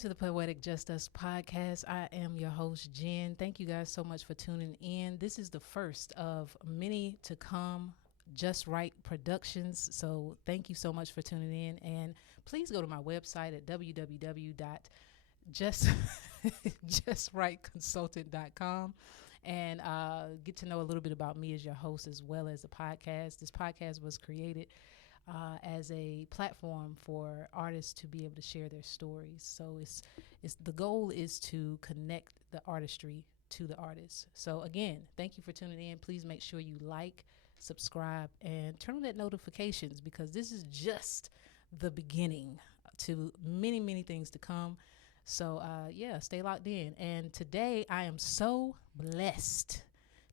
to the Poetic JustUS Podcast. I am your host, Jen. Thank you guys so much for tuning in. This is the first of many to come. Just Right Productions. So thank you so much for tuning in. And please go to my website at www.justrightconsultant.com and get to know a little bit about me as your host as well as the podcast. This podcast was created as a platform for artists to be able to share their stories. So it's the goal is to connect the artistry to the artists. So again, thank you for tuning in. Please make sure you like, subscribe, and turn on that notifications because this is just the beginning to many, many things to come. So stay locked in. And today I am so blessed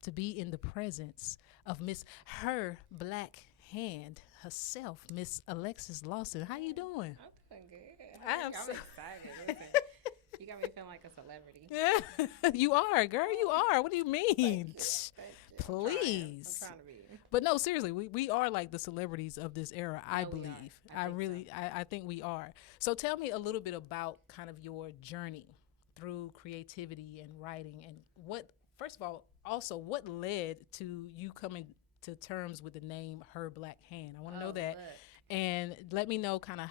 to be in the presence of Miss Her Black Hand herself, Miss Alexis Lawson. How you doing? I'm doing good. I'm so excited. Listen, you got me feeling like a celebrity. Yeah, you are, girl. You are. What do you mean? Thank you. Please. I'm trying to be. But no, seriously, we are like the celebrities of this era, I believe. I think we are. So tell me a little bit about kind of your journey through creativity and writing and first of all, also what led to you coming to terms with the name Her Black Hand. I want to know that. Look. And let me know kind of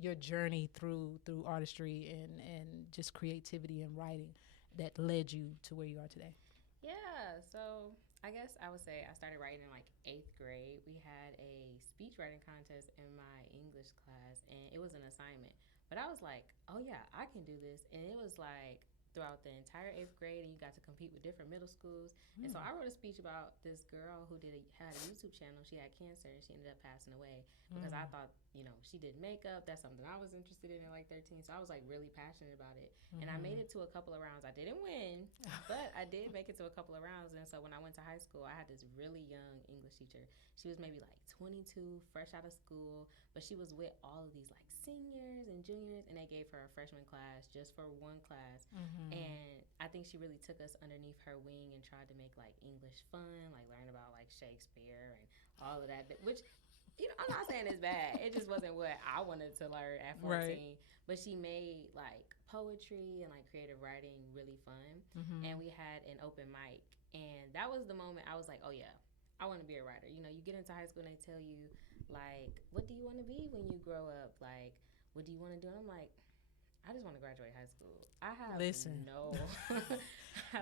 your journey through artistry and just creativity and writing that led you to where you are today. Yeah, so I guess I would say I started writing in like 8th grade. We had a speech writing contest in my English class, and it was an assignment. But I was like, oh yeah, I can do this. And it was like throughout the entire 8th grade, and you got to compete with different middle schools. And so I wrote a speech about this girl who had a YouTube channel. She had cancer, and she ended up passing away because I thought, she did makeup. That's something I was interested in at like 13. So I was like really passionate about it. And I made it to a couple of rounds. I didn't win, but I did make it to a couple of rounds. And so when I went to high school, I had this really young English teacher. She was maybe like 22, fresh out of school, but she was with all of these like seniors and juniors, and they gave her a freshman class just for one class. And I think she really took us underneath her wing and tried to make like English fun, like learn about like Shakespeare and all of that, which, I'm not saying it's bad. It just wasn't what I wanted to learn at 14. Right. But she made like poetry and like creative writing really fun. And we had an open mic. And that was the moment I was like, oh yeah, I want to be a writer. You get into high school and they tell you like, what do you want to be when you grow up? Like, what do you want to do? And I'm like, I just want to graduate high school. I have no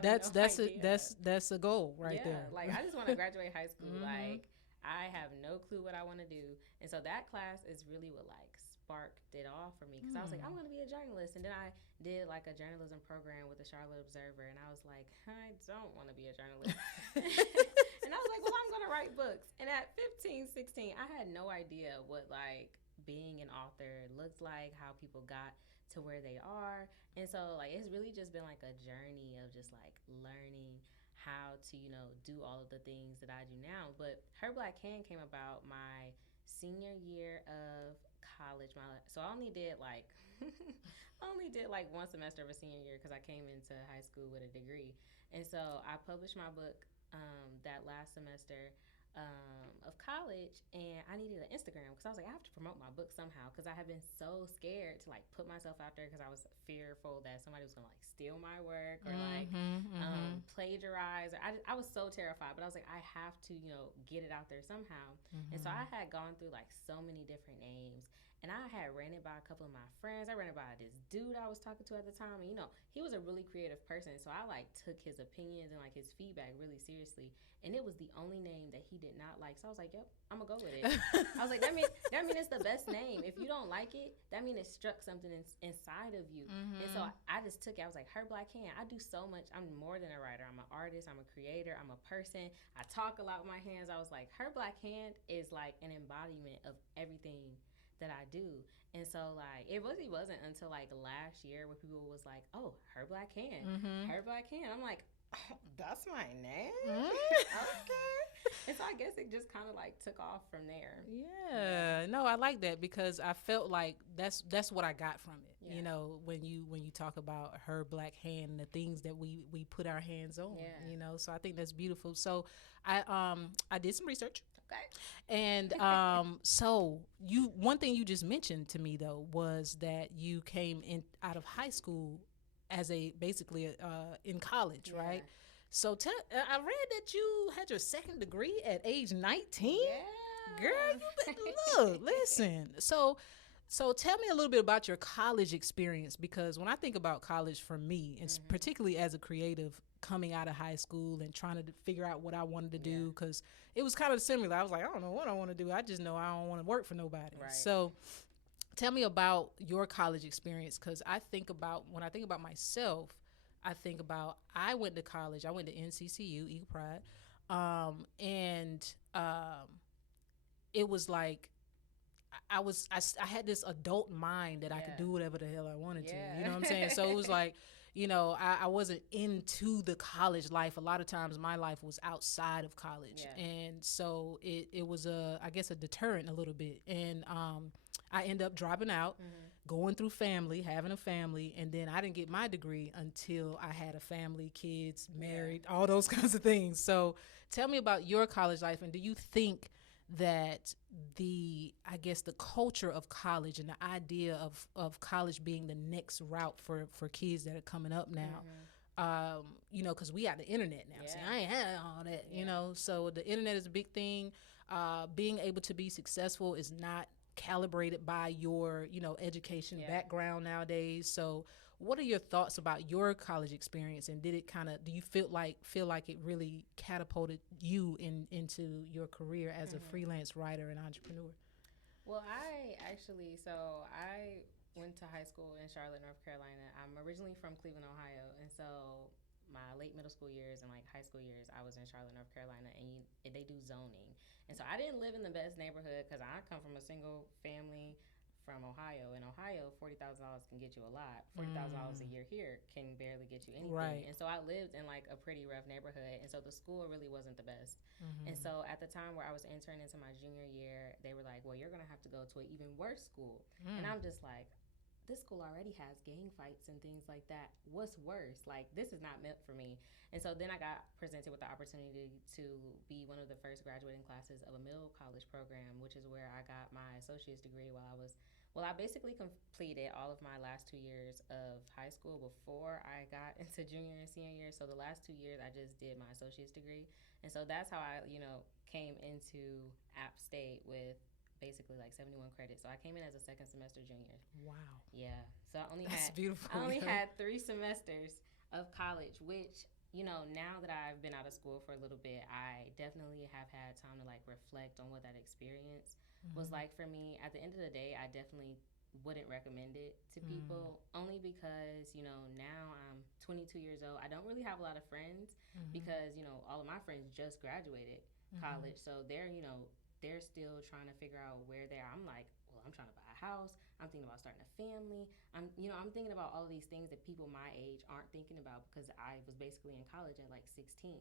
that's a goal right there. Like I just want to graduate high school. Like I have no clue what I want to do. And so that class is really what like sparked it off for me because I was like, I want to be a journalist. And then I did like a journalism program with the Charlotte Observer, and I was like, I don't want to be a journalist. And I was like, well, I'm going to write books. And at 15, 16, I had no idea what like being an author looked like, how people got to where they are. And so like it's really just been like a journey of just like learning how to do all of the things that I do now. But Her Black Hand came about my senior year of college. So I only did like one semester of a senior year because I came into high school with a degree. And so I published my book that last semester of college, and I needed an Instagram because I was like, I have to promote my book somehow because I have been so scared to like put myself out there because I was fearful that somebody was gonna like steal my work or like plagiarize. I was so terrified, but I was like, I have to get it out there somehow. And so I had gone through like so many different names, and I had ran it by a couple of my friends. I ran it by this dude I was talking to at the time, and he was a really creative person, so I like took his opinions and like his feedback really seriously. And it was the only name that he did not like. So I was like, yep, I'm going to go with it. I was like, that means it's the best name. If you don't like it, that means it struck something inside of you. And so I just took it. I was like, Her Black Hand. I do so much. I'm more than a writer. I'm an artist. I'm a creator. I'm a person. I talk a lot with my hands. I was like, Her Black Hand is like an embodiment of everything that I do. And so like it really wasn't until like last year where people was like, oh, Her Black Hand. Her Black Hand. I'm like, oh, that's my name? Okay. And so I guess it just kind of like took off from there. Yeah. No, I like that because I felt like that's what I got from it. Yeah. You know, when you talk about her black hand and the things that we put our hands on. Yeah. You know, so I think that's beautiful. So I did some research. Okay. And so one thing you just mentioned to me though was that you came in out of high school as a basically in college, right? So I read that you had your second degree at age 19. Yeah. Girl, you look, listen. So tell me a little bit about your college experience, because when I think about college for me, and particularly as a creative coming out of high school and trying to figure out what I wanted to do, because it was kind of similar. I was like, I don't know what I want to do. I just know I don't want to work for nobody. Right. So tell me about your college experience, because when I think about myself, I think about I went to college. I went to NCCU, Eagle Pride, and it was like I had this adult mind that I could do whatever the hell I wanted to. You know what I'm saying? So it was like, you know, I wasn't into the college life. A lot of times my life was outside of college, and so it was I guess a deterrent a little bit. And I ended up dropping out, going through family, having a family, and then I didn't get my degree until I had a family, kids, married, all those kinds of things. So tell me about your college life, and do you think that the culture of college and the idea of college being the next route for kids that are coming up now, you know, because we got the internet now. See, I ain't had all that, you know, so the internet is a big thing. Being able to be successful is not calibrated by your, you know, education background nowadays. So what are your thoughts about your college experience, and do you feel like it really catapulted you into your career as a freelance writer and entrepreneur? Well, I went to high school in Charlotte, North Carolina. I'm originally from Cleveland, Ohio, and so my late middle school years and like high school years, I was in Charlotte, North Carolina, and they do zoning. And so I didn't live in the best neighborhood because I come from a single family from Ohio. In Ohio, $40,000 can get you a lot. $40,000 a year here can barely get you anything. Right. And so I lived in like a pretty rough neighborhood, and so the school really wasn't the best. And so at the time where I was entering into my junior year, they were like, well, you're going to have to go to an even worse school. And I'm just like, this school already has gang fights and things like that. What's worse? Like, this is not meant for me. And so then I got presented with the opportunity to be one of the first graduating classes of a middle college program, which is where I got my associate's degree I basically completed all of my last 2 years of high school before I got into junior and senior year. So the last 2 years, I just did my associate's degree. And so that's how I, you know, came into App State with basically like 71 credits. So I came in as a second semester junior. Wow. Yeah. So I only beautiful. I only had 3 semesters of college, which, you know, now that I've been out of school for a little bit, I definitely have had time to like reflect on what that experience was like for me. At the end of the day, I definitely wouldn't recommend it to people, only because, you know, now I'm 22 years old. I don't really have a lot of friends because, you know, all of my friends just graduated college. So they're, you know, they're still trying to figure out where they are. I'm like, well, I'm trying to buy a house. I'm thinking about starting a family. I'm thinking about all of these things that people my age aren't thinking about because I was basically in college at like 16.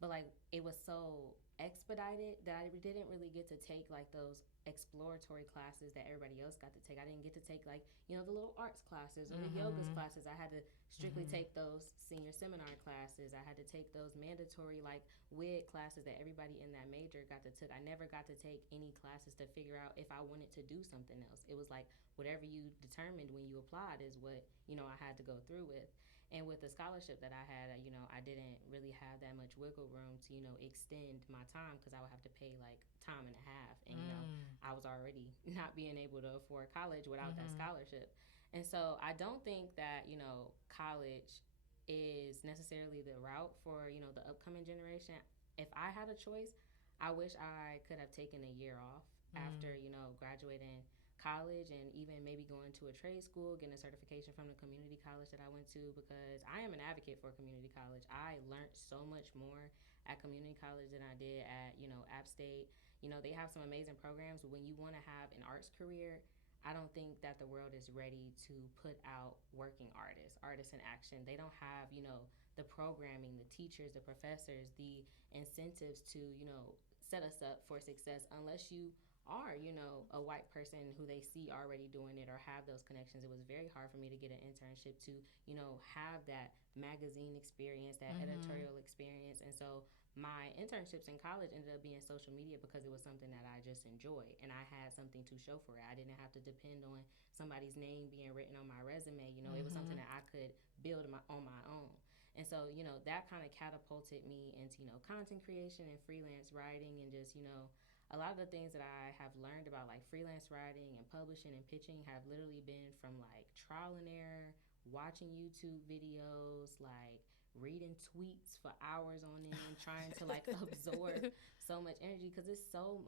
But like, it was so expedited that I didn't really get to take like those exploratory classes that everybody else got to take. I didn't get to take like, you know, the little arts classes or the yoga classes. I had to strictly take those senior seminar classes. I had to take those mandatory like WIG classes that everybody in that major got to take. I never got to take any classes to figure out if I wanted to do something else. It was like whatever you determined when you applied is what, you know, I had to go through with. And with the scholarship that I had, you know, I didn't really have that much wiggle room to, you know, extend my time because I would have to pay like time and a half. And, you know, I was already not being able to afford college without that scholarship. And so I don't think that, you know, college is necessarily the route for, you know, the upcoming generation. If I had a choice, I wish I could have taken a year off after, you know, graduating college and even maybe going to a trade school, getting a certification from the community college that I went to, because I am an advocate for community college. I learned so much more at community college than I did at, you know, App State. You know, they have some amazing programs, but when you want to have an arts career, I don't think that the world is ready to put out working artists in action. They don't have, you know, the programming, the teachers, the professors, the incentives to, you know, set us up for success unless you are, you know, a white person who they see already doing it or have those connections. It was very hard for me to get an internship to, you know, have that magazine experience, that editorial experience. And so my internships in college ended up being social media because it was something that I just enjoyed and I had something to show for it. I didn't have to depend on somebody's name being written on my resume. You know, it was something that I could build on my own. And so, you know, that kind of catapulted me into, you know, content creation and freelance writing and just, you know, a lot of the things that I have learned about like freelance writing and publishing and pitching have literally been from like trial and error, watching YouTube videos, like reading tweets for hours on end, trying to like absorb so much energy because it's so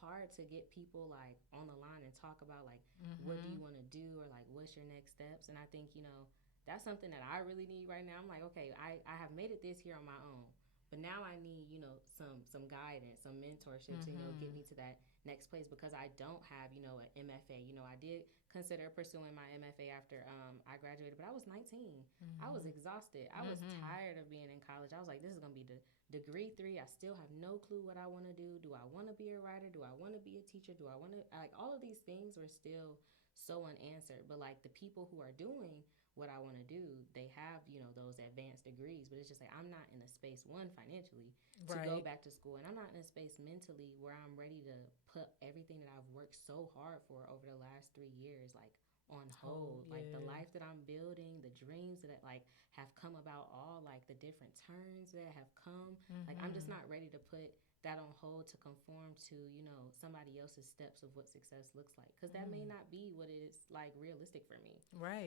hard to get people like on the line and talk about like what do you want to do or like what's your next steps. And I think, you know, that's something that I really need right now. I'm like, okay, I have made it this here on my own. But now I need, you know, some guidance, some mentorship to, you know, get me to that next place because I don't have, you know, an MFA. You know, I did consider pursuing my MFA after I graduated, but I was 19. I was exhausted. I was tired of being in college. I was like, this is going to be the degree 3. I still have no clue what I want to do. Do I want to be a writer? Do I want to be a teacher? Do I want to, like, all of these things were still so unanswered. But like the people who are doing what I want to do, they have, you know, those advanced degrees, but it's just like I'm not in a space, one, financially to go back to school, and I'm not in a space mentally where I'm ready to put everything that I've worked so hard for over the last 3 years like on hold. Like the life that I'm building, the dreams that like have come about, all like the different turns that have come, like I'm just not ready to put that on hold to conform to, you know, somebody else's steps of what success looks like, because that may not be what is like realistic for me.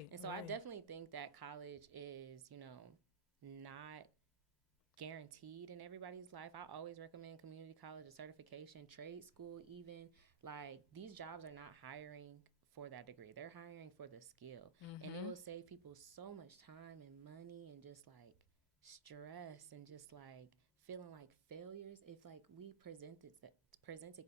And so I definitely think that college is, you know, not guaranteed in everybody's life. I always recommend community college, a certification, trade school even. Like these jobs are not hiring for that degree. They're hiring for the skill. And it will save people so much time and money and just like stress and just like feeling like failures if like we presented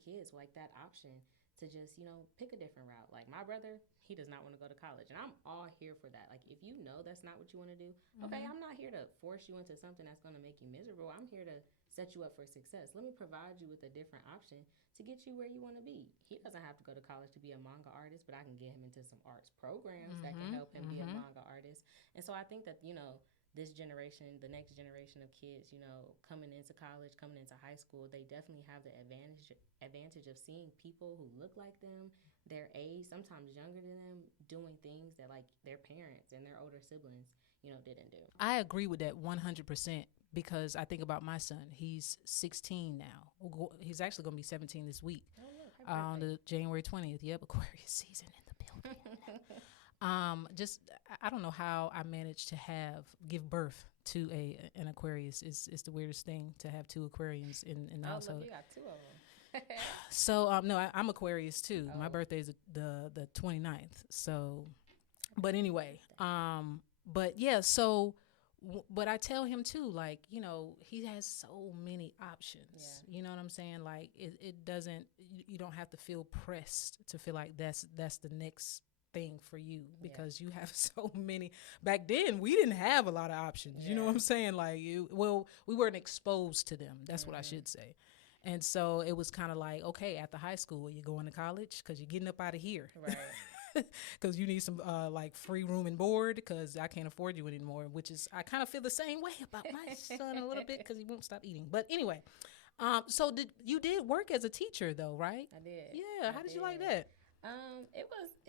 kids like that option to just, you know, pick a different route. Like my brother, he does not want to go to college, and I'm all here for that. Like if you know that's not what you want to do, okay, I'm not here to force you into something that's going to make you miserable. I'm here to set you up for success. Let me provide you with a different option to get you where you want to be. He doesn't have to go to college to be a manga artist, but I can get him into some arts programs that can help him be a manga artist. And so I think that, you know, this generation, the next generation of kids, you know, coming into college, coming into high school, they definitely have the advantage of seeing people who look like them, their age, sometimes younger than them, doing things that like their parents and their older siblings, you know, didn't do. I agree with that 100% because I think about my son. He's 16 now. He's actually going to be 17 this week. Oh, look, on the January 20th. Yep, Aquarius season in the building. Just I don't know how I managed to give birth to an Aquarius. It's the weirdest thing to have 2 Aquarians in the household. Look, you got 2 of them. So no, I'm Aquarius too. My birthday is the 29th. So, but anyway, but yeah. So, but I tell him too, like, you know, he has so many options. You know what I'm saying? Like it doesn't. You don't have to feel pressed to feel like that's the next thing for you because you have so many. Back then we didn't have a lot of options. You know what I'm saying? Like we weren't exposed to them. That's what I should say. And so it was kind of like, okay, after high school, you're going to college because you're getting up out of here. Right. Because you need some like free room and board because I can't afford you anymore, which is, I kind of feel the same way about my son a little bit because he won't stop eating. But anyway, so you did work as a teacher though, right? I did. Yeah. How did you like that? It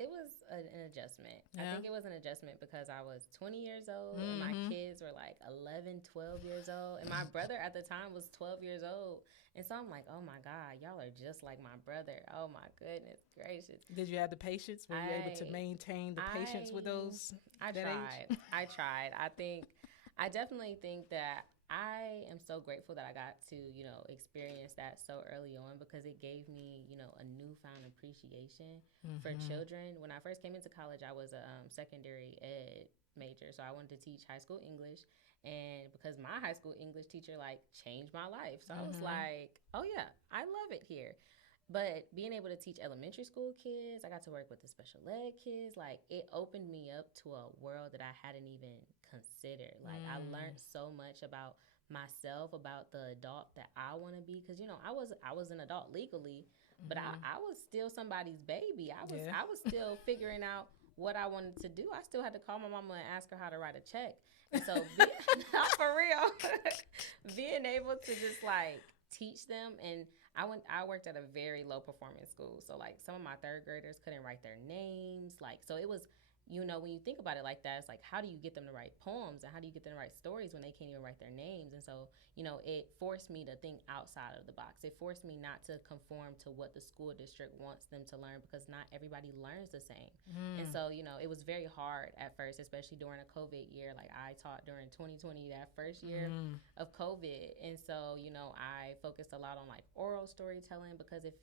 was an adjustment. I think it was an adjustment because I was 20 years old and my kids were like 11, 12 years old. And my brother at the time was 12 years old. And so I'm like, oh my God, y'all are just like my brother. Oh my goodness gracious. Did you have the patience? Were you able to maintain the patience with those? I tried. I definitely think that I am so grateful that I got to, you know, experience that so early on because it gave me, you know, a newfound appreciation for children. When I first came into college, I was a secondary ed major. So I wanted to teach high school English. And because my high school English teacher, like, changed my life. So I was like, oh, yeah, I love it here. But being able to teach elementary school kids, I got to work with the special ed kids. Like, it opened me up to a world that I hadn't even considered. Like, I learned so much about myself, about the adult that I want to be. Because, you know, I was an adult legally, but I was still somebody's baby. I was still figuring out what I wanted to do. I still had to call my mama and ask her how to write a check. And so, for real, being able to just like teach them. And I worked at a very low performing school. So like some of my third graders couldn't write their names. Like, so it was, you know, when you think about it like that, it's like, how do you get them to write poems and how do you get them to write stories when they can't even write their names? And so, you know, it forced me to think outside of the box. It forced me not to conform to what the school district wants them to learn, because not everybody learns the same. And so, you know, it was very hard at first, especially during a COVID year. Like, I taught during 2020, that first year of COVID. And so, you know, I focused a lot on like oral storytelling, because if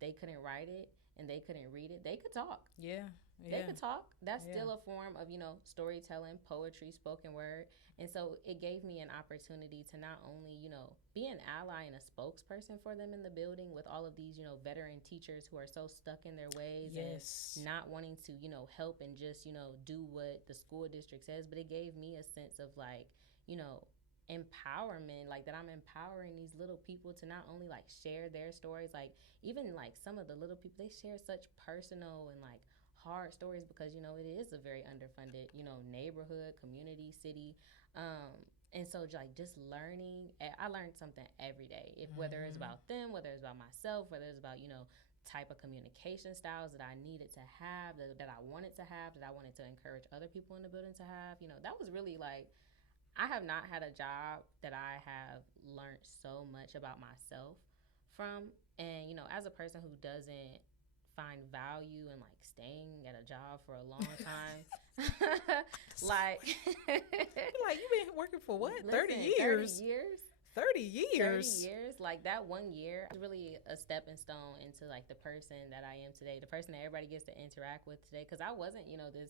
they couldn't write it and they couldn't read it, they could talk. They could talk. That's still a form of, you know, storytelling, poetry, spoken word. And so it gave me an opportunity to not only, you know, be an ally and a spokesperson for them in the building with all of these, you know, veteran teachers who are so stuck in their ways and not wanting to, you know, help and just, you know, do what the school district says. But it gave me a sense of like, you know, empowerment, like that I'm empowering these little people to not only like share their stories, like even like some of the little people, they share such personal and like hard stories, because, you know, it is a very underfunded, you know, neighborhood, community, city. And so like just learning, I learned something every day, if whether it's about them, whether it's about myself, whether it's about, you know, type of communication styles that I needed to have, that I wanted to have, that I wanted to encourage other people in the building to have. You know, that was really like, I have not had a job that I have learned so much about myself from. And, you know, as a person who doesn't find value in like staying at a job for a long time, like you've been working for what? Listen, 30 years? 30 years. Like that 1 year was really a stepping stone into like the person that I am today, the person that everybody gets to interact with today. Because I wasn't, you know, this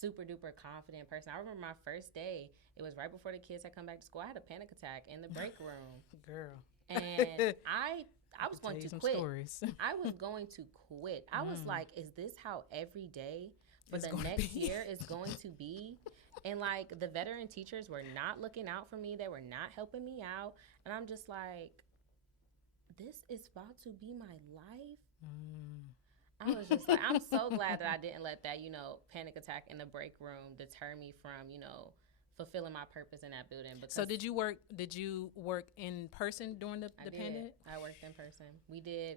super duper confident person. I remember my first day, it was right before the kids had come back to school. I had a panic attack in the break room. Girl. And I was going to quit. Stories. I was going to quit. I was like, is this how every day for the next year is going to be? And like the veteran teachers were not looking out for me. They were not helping me out. And I'm just like, this is about to be my life. I was just like, I'm so glad that I didn't let that, you know, panic attack in the break room deter me from, you know, fulfilling my purpose in that building. Because so did you work in person during the pandemic? I worked in person. We did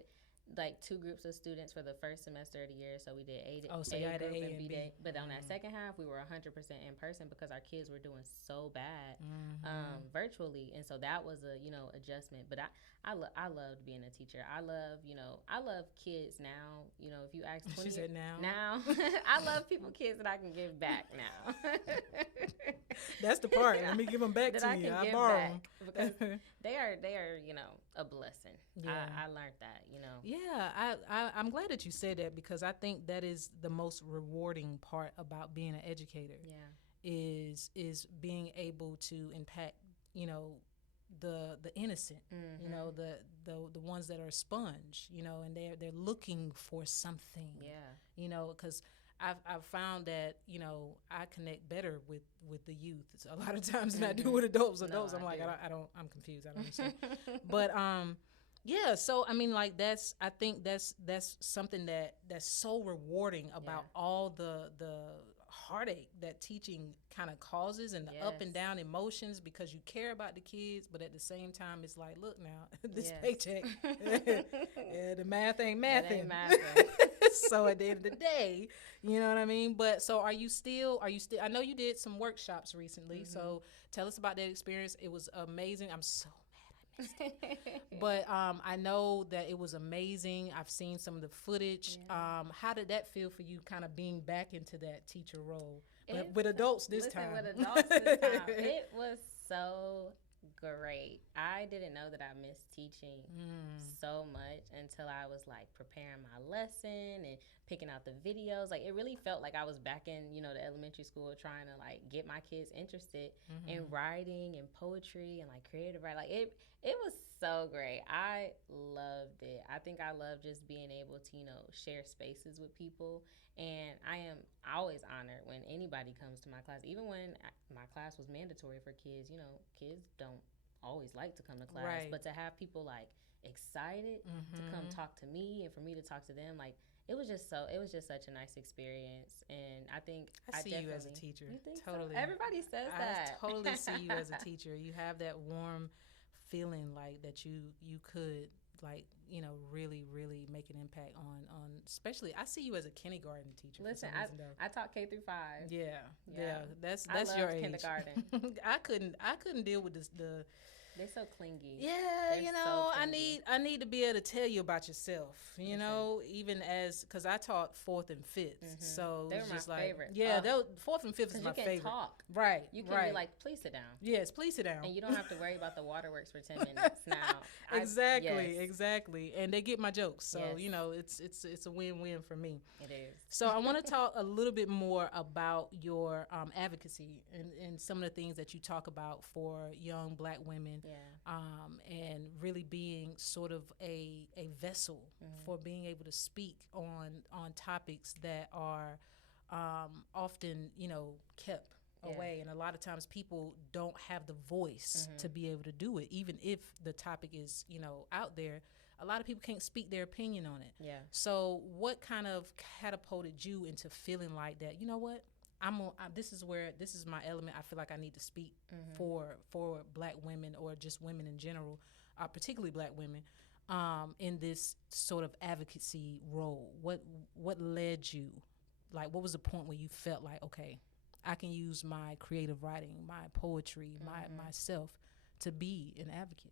like 2 groups of students for the first semester of the year. So we did A group and B day. But on that second half, we were 100% in person because our kids were doing so bad virtually. And so that was a, you know, adjustment. But I loved being a teacher. I love kids now. You know, if you ask 20 She said now. Now, I love kids that I can give back now. That's the part. Let me give them back to you. I borrow them. Because they are, you know, a blessing. Yeah. I learned that, you know. Yeah, I'm glad that you said that, because I think that is the most rewarding part about being an educator. Yeah. Is being able to impact, you know, the innocent, you know, the ones that are a sponge, you know, and they're looking for something. Yeah. You know, because I've found that, you know, I connect better with the youth a lot of times than I do with adults. I'm like, I'm confused. I don't understand. But yeah, so I mean, like I think that's something that's so rewarding about all the heartache that teaching kind of causes, and the up and down emotions, because you care about the kids, but at the same time it's like, look now, this paycheck, the math ain't mathing. So at the end of the day, you know what I mean? But so are you still, I know you did some workshops recently, so tell us about that experience. It was amazing. I'm so mad I missed it. But I know that it was amazing. I've seen some of the footage. How did that feel for you, kind of being back into that teacher role? But with adults this time. With adults this time. It was so great. I didn't know that I missed teaching so much until I was like preparing my lesson and picking out the videos. Like it really felt like I was back in, you know, the elementary school trying to like get my kids interested in writing and poetry and like creative writing. Like it was so great. I loved it. I think I love just being able to, you know, share spaces with people. And I am always honored when anybody comes to my class, even when my class was mandatory for kids. You know, kids don't always like to come to class, Right. but to have people like excited to come talk to me and for me to talk to them, like it was just such a nice experience. And I think I see you as a teacher. You think totally. So? Everybody says that. I totally see you as a teacher. You have that warm feeling like that you could, like, you know, really make an impact on especially I see you as a kindergarten teacher. Listen, for some reason, I taught K through 5. Yeah. That's I your age. Kindergarten. I couldn't deal with the they're so clingy. Yeah, They're you know, so I need to be able to tell you about yourself. You know, even because I taught 4th and 5th, so they were it's just my like favorite. yeah, 4th and 5th is my you can favorite. Talk. Right, you can right. be like, please sit down. Yes, please sit down. And you don't have to worry about the waterworks for 10 minutes now. Exactly. And they get my jokes, so you know, it's a win-win for me. It is. So I want to talk a little bit more about your advocacy and some of the things that you talk about for young Black women. Yeah. And really being sort of a vessel for being able to speak on topics that are often, you know, kept away. And a lot of times people don't have the voice to be able to do it, even if the topic is, you know, out there. A lot of people can't speak their opinion on it. Yeah. So what kind of catapulted you into feeling like that, you know what, this is my element. I feel like I need to speak for Black women, or just women in general, particularly Black women, in this sort of advocacy role. What led you? Like, what was the point where you felt like, okay, I can use my creative writing, my poetry, myself to be an advocate?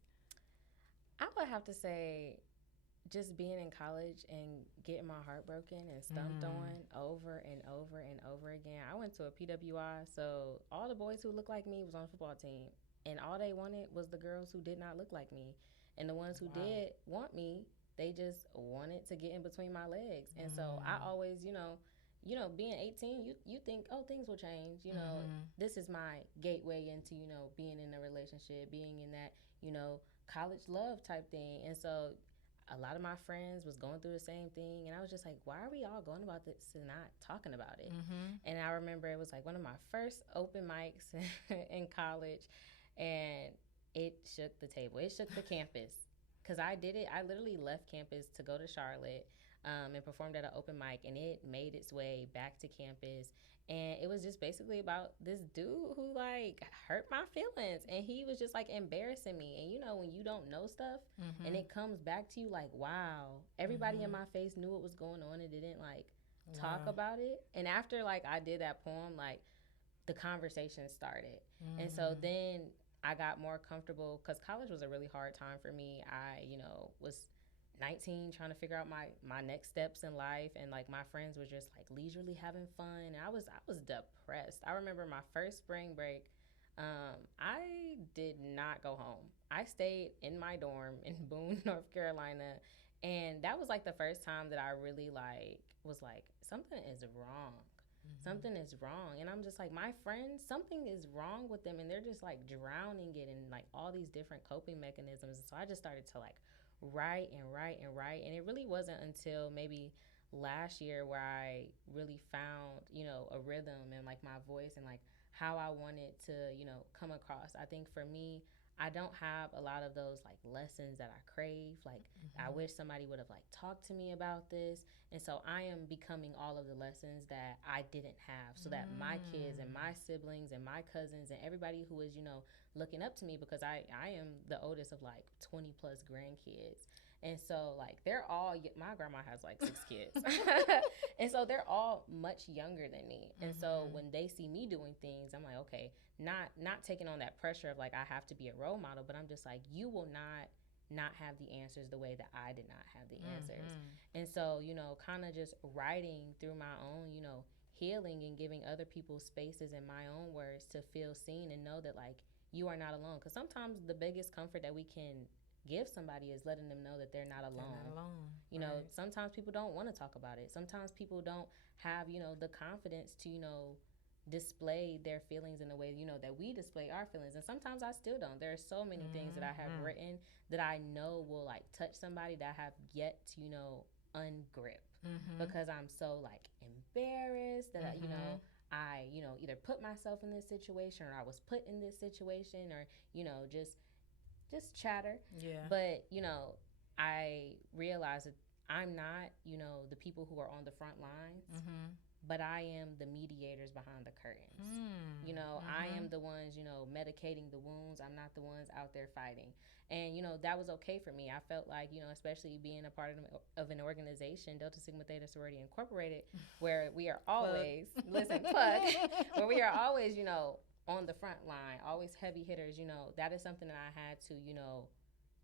I would have to say, just being in college and getting my heart broken and stumped on over and over and over again. I went to a PWI, so all the boys who looked like me was on the football team, and all they wanted was the girls who did not look like me. And the ones who did want me, they just wanted to get in between my legs. And so I always, you know, being 18, you think, oh, things will change. You know, this is my gateway into, you know, being in a relationship, being in that, you know, college love type thing. And so a lot of my friends was going through the same thing, and I was just like, why are we all going about this and not talking about it? And I remember it was like one of my first open mics in college, and it shook the table. It shook the campus, because I did it. I literally left campus to go to Charlotte and performed at an open mic, and it made its way back to campus. And it was just basically about this dude who, like, hurt my feelings. And he was just, like, embarrassing me. And, you know, when you don't know stuff and it comes back to you, like, wow, everybody in my face knew what was going on and didn't, like, talk about it. And after, like, I did that poem, like, the conversation started. And so then I got more comfortable, because college was a really hard time for me. I, you know, was 19 trying to figure out my next steps in life, and like my friends were just like leisurely having fun, and I was depressed. I remember my first spring break, I did not go home. I stayed in my dorm in Boone, North Carolina, and that was like the first time that I really like was like, something is wrong. Something is wrong. And I'm just like, my friends, something is wrong with them, and they're just like drowning it in like all these different coping mechanisms. So I just started to like write. And it really wasn't until maybe last year where I really found, you know, a rhythm and like my voice and like how I wanted to, you know, come across. I think for me, I don't have a lot of those like lessons that I crave. Like I wish somebody would have like talked to me about this. And so I am becoming all of the lessons that I didn't have, so that my kids and my siblings and my cousins and everybody who is, you know, looking up to me, because I am the oldest of like 20 plus grandkids. And so like they're all, my grandma has like 6 kids. And so they're all much younger than me. And so when they see me doing things, I'm like, okay, not taking on that pressure of like I have to be a role model, but I'm just like, you will not have the answers the way that I did not have the answers. And so, you know, kind of just writing through my own, you know, healing and giving other people spaces in my own words to feel seen and know that like you are not alone. Because sometimes the biggest comfort that we can give somebody is letting them know that they're not alone. They're not alone. You know, sometimes people don't want to talk about it. Sometimes people don't have, you know, the confidence to, you know, display their feelings in the way, you know, that we display our feelings. And sometimes I still don't. There are so many things that I have written that I know will like touch somebody that I have yet to, you know, ungrip because I'm so like embarrassed that I, you know, either put myself in this situation or I was put in this situation or, you know, just chatter. Yeah. But, you know, I realize that I'm not, you know, the people who are on the front lines. But I am the mediators behind the curtains. You know, I am the ones, you know, medicating the wounds. I'm not the ones out there fighting. And, you know, that was okay for me. I felt like, you know, especially being a part of an organization, Delta Sigma Theta Sorority Incorporated, where we are always, plug, where we are always, you know, on the front line, always heavy hitters, you know, that is something that I had to, you know,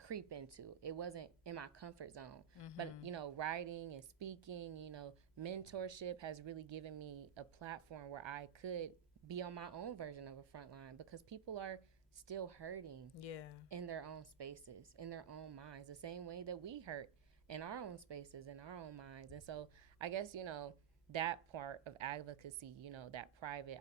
creep into. It wasn't in my comfort zone. But, you know, writing and speaking, you know, mentorship has really given me a platform where I could be on my own version of a front line because people are still hurting in their own spaces, in their own minds, the same way that we hurt in our own spaces, in our own minds. And so I guess, you know, that part of advocacy, you know, that private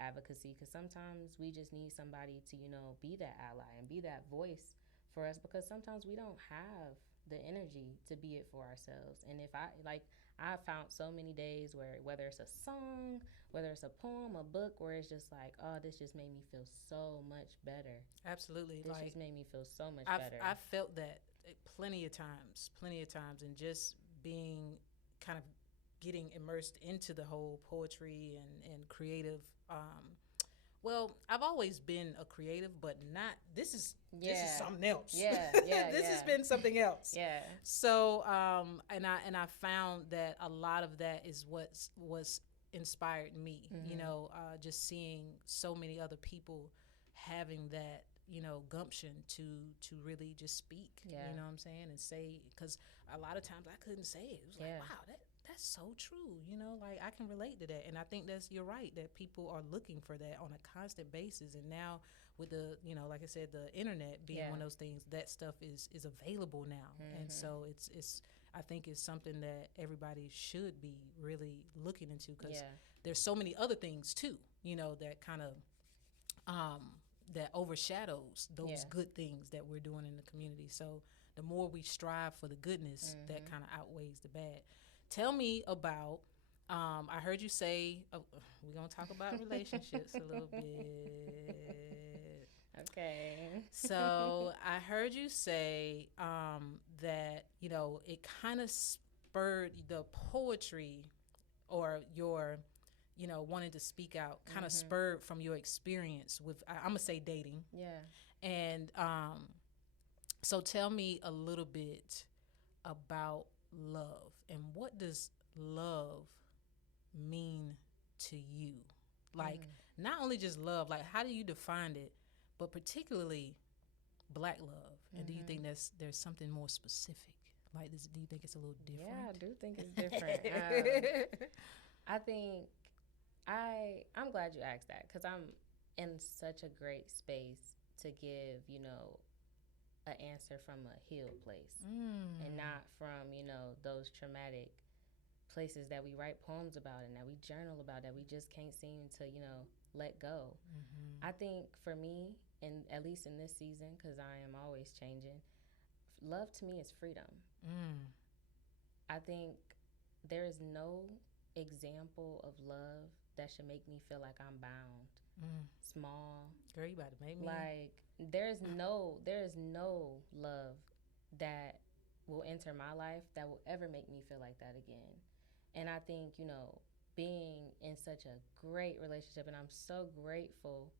advocacy, because sometimes we just need somebody to, you know, be that ally and be that voice for us, because sometimes we don't have the energy to be it for ourselves. And if I've found so many days where, whether it's a song, whether it's a poem, a book, where it's just like, oh, this just made me feel so much better. Absolutely. This just made me feel so much better. I've felt that plenty of times, and just being kind of getting immersed into the whole poetry and creative. Well, I've always been a creative, but not. This is something else. This has been something else. So, and I found that a lot of that is was inspired me. You know, just seeing so many other people having that, you know, gumption to really just speak. You know what I'm saying, and say, because a lot of times I couldn't say it. It was like, wow, that's so true. You know, like I can relate to that. And I think you're right, that people are looking for that on a constant basis. And now with the, you know, like I said, the internet being one of those things, that stuff is available now. And so it's I think it's something that everybody should be really looking into, because there's so many other things too, you know, that kind of that overshadows those good things that we're doing in the community. So the more we strive for the goodness, that kind of outweighs the bad. Tell me about, I heard you say, we're going to talk about relationships a little bit. Okay. So I heard you say that, you know, it kind of spurred the poetry, or your, you know, wanting to speak out, kind of spurred from your experience with, I'm going to say, dating. And so tell me a little bit about love, and what does love mean to you? Like, not only just love, like how do you define it, but particularly Black love. And do you think there's something more specific? Like, do you think it's a little different? Yeah, I do think it's different. I think I'm glad you asked that, because I'm in such a great space to give, you know, an answer from a healed place, and not from, you know, those traumatic places that we write poems about and that we journal about, that we just can't seem to, you know, let go. I think for me, and at least in this season, because I am always changing, love to me is freedom. I think there is no example of love that should make me feel like I'm bound, small. Girl, you about to make me. Like, there is no love that will enter my life that will ever make me feel like that again. And I think, you know, being in such a great relationship, and I'm so grateful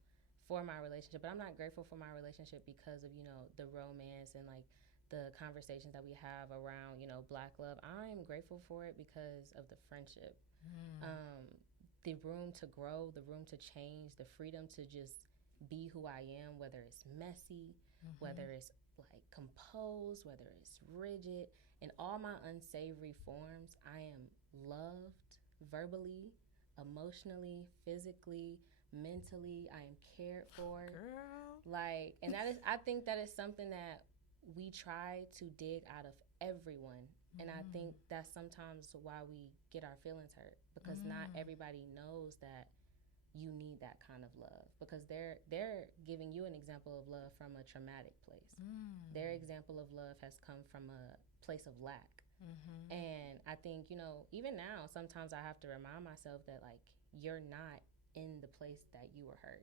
for my relationship, but I'm not grateful for my relationship because of, you know, the romance and like the conversations that we have around, you know, Black love. I'm grateful for it because of the friendship. The room to grow, the room to change, the freedom to just be who I am, whether it's messy, whether it's like composed, whether it's rigid, in all my unsavory forms. I am loved verbally, emotionally, physically, mentally, I am cared for. Girl. Like, and that is, I think that is something that we try to dig out of everyone. And I think that's sometimes why we get our feelings hurt, because not everybody knows that you need that kind of love, because they're giving you an example of love from a traumatic place. Their example of love has come from a place of lack. And I think, you know, even now, sometimes I have to remind myself that, like, you're not in the place that you were hurt.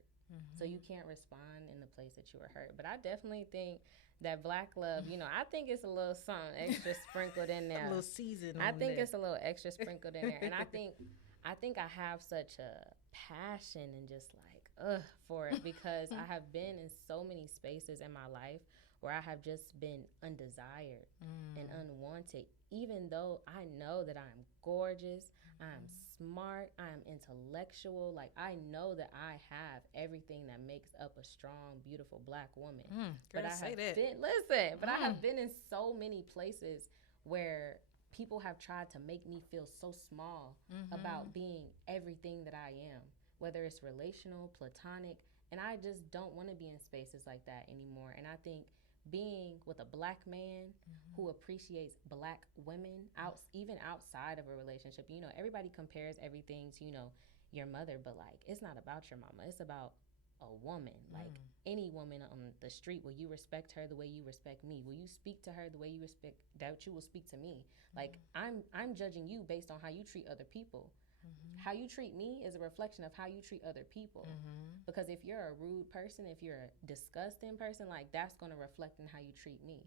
So you can't respond in the place that you were hurt. But I definitely think that Black love, you know, I think it's a little something extra sprinkled in there. A little season. I think it's a little extra sprinkled in there. And I think I have such a passion and just like, for it, because I have been in so many spaces in my life where I have just been undesired and unwanted, even though I know that I'm gorgeous, I'm smart, I'm intellectual. Like, I know that I have everything that makes up a strong, beautiful Black woman. Girl, I have been in so many places where people have tried to make me feel so small about being everything that I am, whether it's relational, platonic, and I just don't want to be in spaces like that anymore. And I think being with a Black man who appreciates Black women, even outside of a relationship, you know, everybody compares everything to, you know, your mother, but like, it's not about your mama, it's about a woman. Like, any woman on the street, will you respect her the way you respect me? Will you speak to her the way you respect that you will speak to me? Like, I'm judging you based on how you treat other people. How you treat me is a reflection of how you treat other people. Because if you're a rude person, if you're a disgusting person, like, that's going to reflect in how you treat me.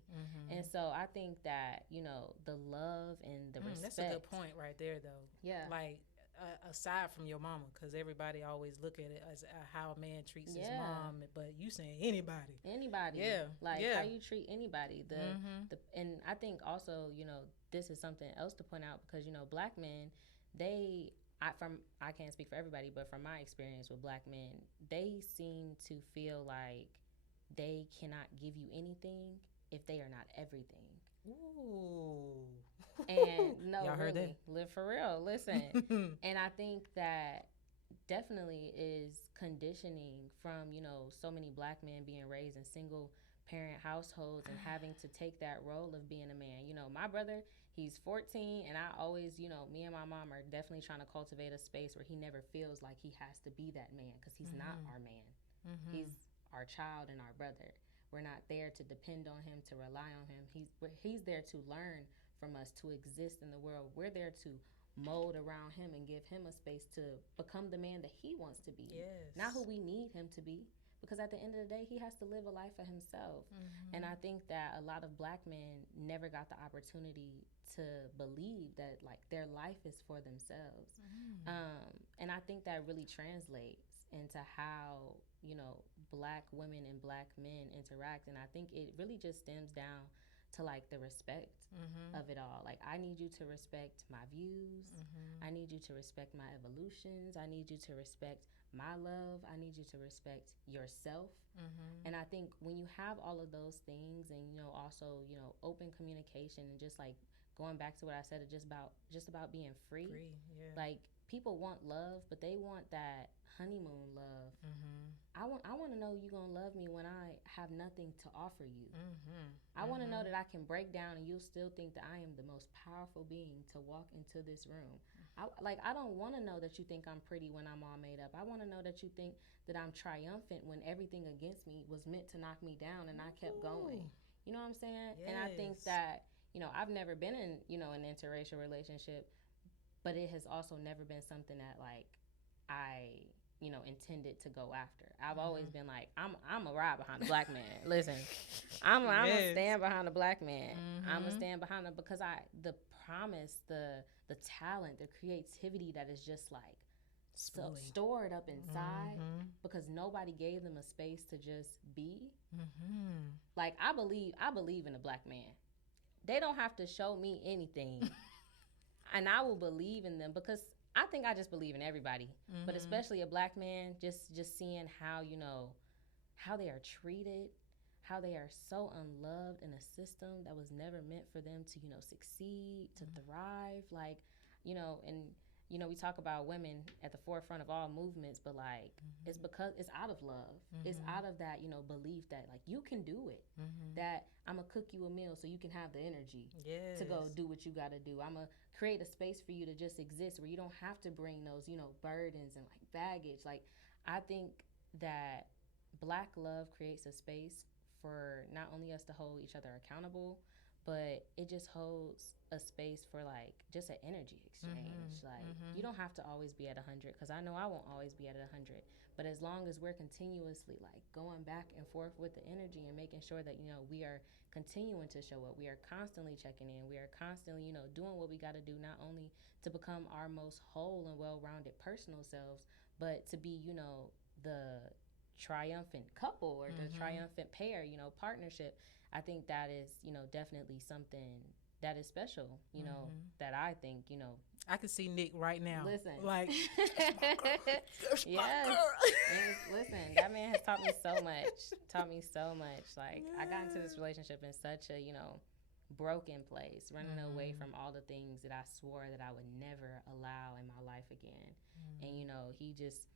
And so I think that, you know, the love and the respect. That's a good point right there, though. Yeah. Like, aside from your mama, because everybody always look at it as how a man treats his mom, but you saying anybody. Yeah. Like, how you treat anybody. And I think also, you know, this is something else to point out, because, you know, Black men, I can't speak for everybody, but from my experience with Black men, they seem to feel like they cannot give you anything if they are not everything. Ooh. And no, y'all heard really, that? live for real. Listen, and I think that definitely is conditioning from, you know, so many Black men being raised in single parent households and having to take that role of being a man. You know, my brother, he's 14, and I always, you know, me and my mom are definitely trying to cultivate a space where he never feels like he has to be that man, because he's not our man. He's our child and our brother. We're not there to depend on him, to rely on him. He's there to learn from us, to exist in the world. We're there to mold around him and give him a space to become the man that he wants to be, not who we need him to be. Because at the end of the day, he has to live a life for himself. And I think that a lot of Black men never got the opportunity to believe that, like, their life is for themselves. And I think that really translates into how, you know, Black women and Black men interact. And I think it really just stems down to, like, the respect of it all. Like, I need you to respect my views. I need you to respect my evolutions. I need you to respect my love. I need you to respect yourself. And I think when you have all of those things, and, you know, also, you know, open communication, and just like going back to what I said, just about being free. Like, people want love, but they want that honeymoon love. I want to know you're gonna love me when I have nothing to offer you. I want to know that I can break down and you'll still think that I am the most powerful being to walk into this room. I don't want to know that you think I'm pretty when I'm all made up. I want to know that you think that I'm triumphant when everything against me was meant to knock me down and I kept going. You know what I'm saying? And I think that, you know, I've never been in, you know, an interracial relationship, but it has also never been something that, like, I, you know, intended to go after. I've always been like, I'm a ride behind the Black man. Listen, I'm a stand behind the Black man. I'm a stand behind him, because the promise, the talent, the creativity that is just like stored up inside, because nobody gave them a space to just be. Like, I believe in a Black man. They don't have to show me anything. And I will believe in them, because I think I just believe in everybody, but especially a Black man, just seeing how, you know, how they are treated, how they are so unloved in a system that was never meant for them to, you know, succeed, to thrive. Like, you know, and you know, we talk about women at the forefront of all movements, but like it's because it's out of love. It's out of that, you know, belief that like you can do it. That I'm gonna cook you a meal so you can have the energy to go do what you gotta do. I'm gonna create a space for you to just exist where you don't have to bring those, you know, burdens and like baggage. Like I think that Black love creates a space for not only us to hold each other accountable, but it just holds a space for like just an energy exchange. Like you don't have to always be at 100, because I know I won't always be at 100, but as long as we're continuously like going back and forth with the energy and making sure that, you know, we are continuing to show up, we are constantly checking in, we are constantly, you know, doing what we got to do, not only to become our most whole and well-rounded personal selves, but to be, you know, the triumphant couple or the triumphant pair, you know, partnership. I think that is, you know, definitely something that is special, you know, that I think, you know. I can see Nick right now. Listen. Like, yes. Listen, that man has taught me so much. Like, I got into this relationship in such a, you know, broken place, running away from all the things that I swore that I would never allow in my life again. And, you know, he just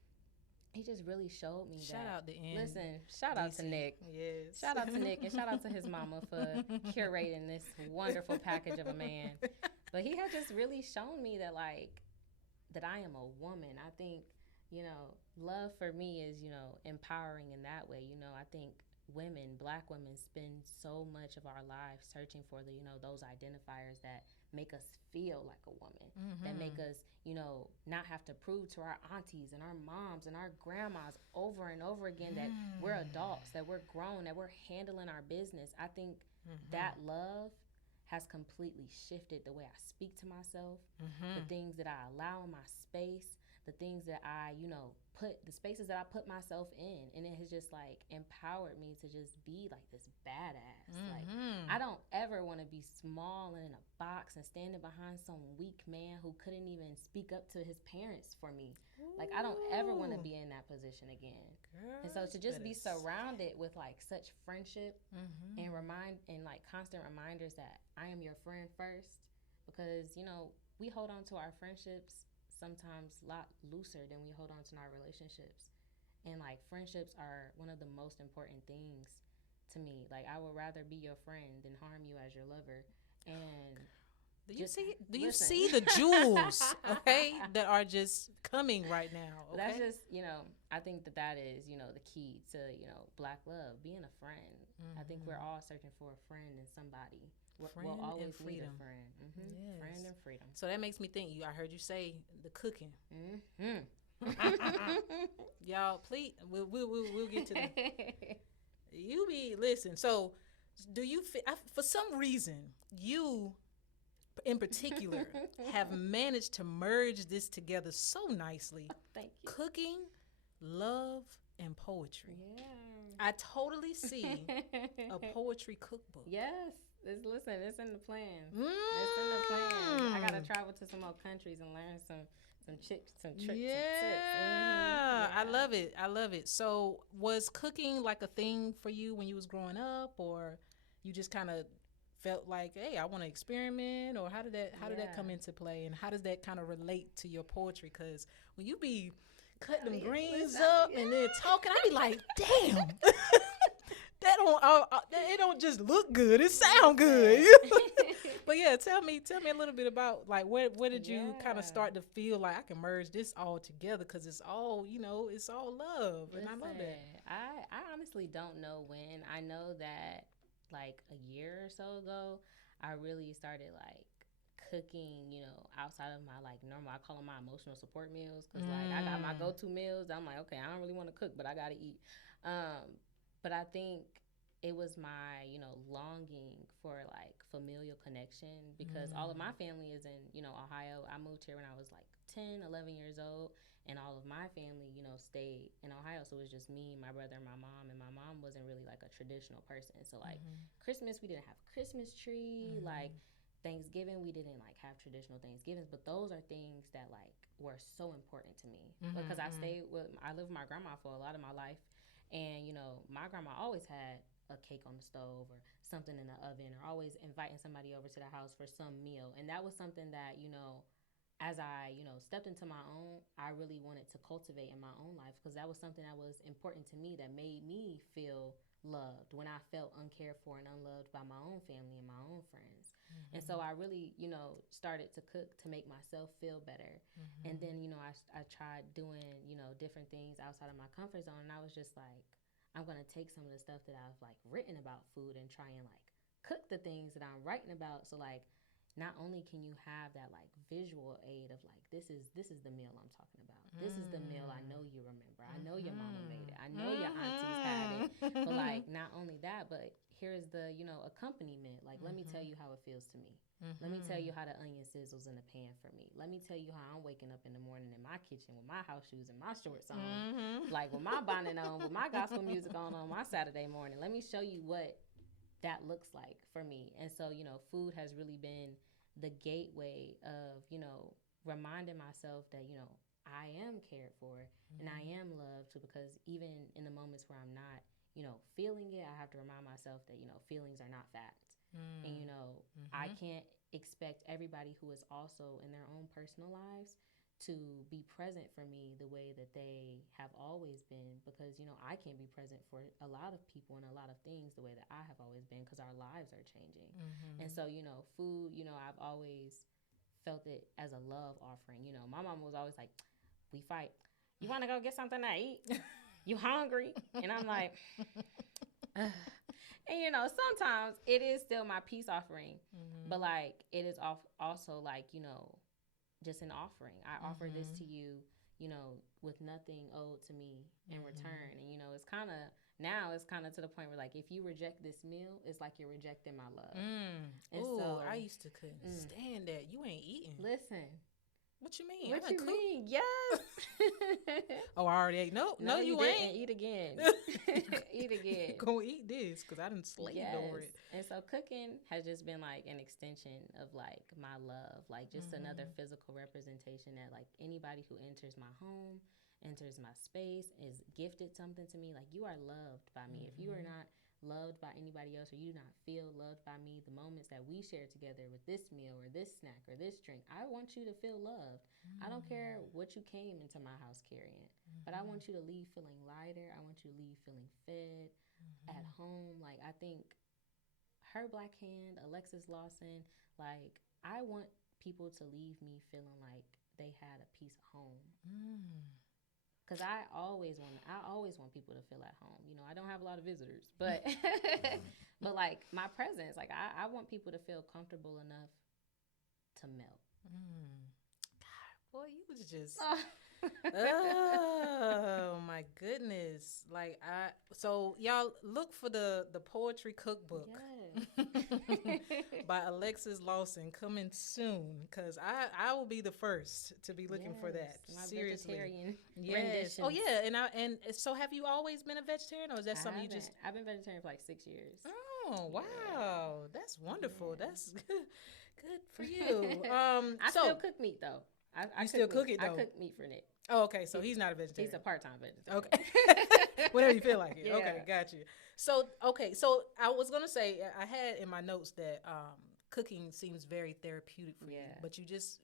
really showed me shout out the end. Listen, shout out to Nick. Yes. Shout out to Nick, and shout out to his mama for curating this wonderful package of a man. But he had just really shown me that, like, that I am a woman. I think, you know, love for me is, you know, empowering in that way. You know, I think women, Black women, spend so much of our lives searching for the, you know, those identifiers that make us feel like a woman, that make us, you know, not have to prove to our aunties and our moms and our grandmas over and over again that we're adults, that we're grown, that we're handling our business. I think that love has completely shifted the way I speak to myself, the things that I allow in my space, the things that I, you know, the spaces that I put myself in. And it has just like empowered me to just be like this badass. Like, I don't ever want to be small and in a box and standing behind some weak man who couldn't even speak up to his parents for me. Like, I don't ever want to be in that position again. Girl, and so to just be surrounded with like such friendship and like constant reminders that I am your friend first, because, you know, we hold on to our friendships sometimes a lot looser than we hold on to our relationships. And like friendships are one of the most important things to me. Like, I would rather be your friend than harm you as your lover. And do you see the jewels, okay, that are just coming right now? Okay? That's just, you know, I think that is, you know, the key to, you know, Black love, being a friend. I think we're all searching for a friend and somebody. We'll always need a friend. Yes. Friend and freedom. So that makes me think, I heard you say the cooking. Y'all, please, we'll get to that. Listen, so do you, for some reason, you in particular have managed to merge this together so nicely. Thank you. Cooking, love, and poetry. Yeah. I totally see a poetry cookbook. Yes. It's in the plan. It's in the plan. I gotta travel to some more countries and learn some tricks. Yeah. I love it. So was cooking like a thing for you when you was growing up, or you just kind of felt like, hey, I want to experiment? Or how did that come into play, and how does that kind of relate to your poetry? Because when you be cutting them greens up and then talking, I be like, damn. It don't just look good, it sound good. But yeah, tell me a little bit about like where did you kind of start to feel like I can merge this all together, because it's all, you know, it's all love. Listen, and I love that. I honestly don't know when. I know that like a year or so ago, I really started like cooking, you know, outside of my like normal, I call them my emotional support meals, because like I got my go-to meals. I'm like, okay, I don't really want to cook, but I gotta eat. But I think it was my, you know, longing for like familial connection, because all of my family is in, you know, Ohio. I moved here when I was like 10, 11 years old, and all of my family, you know, stayed in Ohio. So it was just me, my brother, and my mom. And my mom wasn't really like a traditional person. So like Christmas, we didn't have a Christmas tree. Like Thanksgiving, we didn't like have traditional Thanksgivings. But those are things that like were so important to me, because I lived with my grandma for a lot of my life. And, you know, my grandma always had a cake on the stove or something in the oven, or always inviting somebody over to the house for some meal. And that was something that, you know, as I, stepped into my own, I really wanted to cultivate in my own life, because that was something that was important to me, that made me feel loved when I felt uncared for and unloved by my own family and my own friends. Mm-hmm. And so I really, started to cook to make myself feel better. Mm-hmm. And then, I tried doing, different things outside of my comfort zone. And I was just like, I'm going to take some of the stuff that I've like written about food and try and like cook the things that I'm writing about. So like, not only can you have that like visual aid of like, this is the meal I'm talking about. This is the meal I know you remember. I know your mama made it. I know your aunties had it. But like, not only that, but here's the, accompaniment. Like, let me tell you how it feels to me. Let me tell you how the onion sizzles in the pan for me. Let me tell you how I'm waking up in the morning in my kitchen with my house shoes and my shorts on. Like with my bonnet on, with my gospel music on my Saturday morning. Let me show you what that looks like for me. And so, food has really been the gateway of, reminding myself that, I am cared for and I am loved, because even in the moments where I'm not, feeling it, I have to remind myself that, feelings are not fact. And, I can't expect everybody who is also in their own personal lives to be present for me the way that they have always been, because, I can't be present for a lot of people and a lot of things the way that I have always been, because our lives are changing. And so, food, I've always felt it as a love offering. My mom was always like, we fight. You want to go get something to eat? You hungry? And I'm like, and, sometimes it is still my peace offering, but like, it is also like, just an offering. I offer this to you, with nothing owed to me in return. And, it's kind of to the point where like, if you reject this meal, it's like you're rejecting my love. So I used to couldn't stand that. You ain't eating. Listen. What you mean? What you mean? Yes. Oh, I already ate. No, you ain't. Eat again. Eat again. Go eat this, because I didn't slaved over it. And so cooking has just been like an extension of like my love, like just another physical representation that like anybody who enters my home, enters my space, is gifted something to me. Like, you are loved by me. If you are not loved by anybody else, or you do not feel loved by me, the moments that we share together with this meal or this snack or this drink, I want you to feel loved. I don't care what you came into my house carrying, but I want you to leave feeling lighter. I want you to leave feeling fed at home. Like, I think her Black Hand, Alexis Lawson, like, I want people to leave me feeling like they had a piece of home. Because I always want people to feel at home. I don't have a lot of visitors, but but like my presence, like I want people to feel comfortable enough to melt. God, boy, you was just oh my goodness! Like so y'all look for the poetry cookbook. Yes. By Alexis Lawson, coming soon, because I will be the first to be looking for that. My seriously. Vegetarian renditions. Oh yeah, and so have you always been a vegetarian, or is that something you just? I've been vegetarian for like 6 years. Oh wow, that's wonderful. Yeah. That's good for you. I still cook meat though. I still cook it though. I cook meat for Nick. Oh, okay. So he's not a vegetarian. He's a part-time vegetarian. Okay. Whenever you feel like it. Yeah. Okay, got you. So I was gonna say, I had in my notes that cooking seems very therapeutic for you, but you just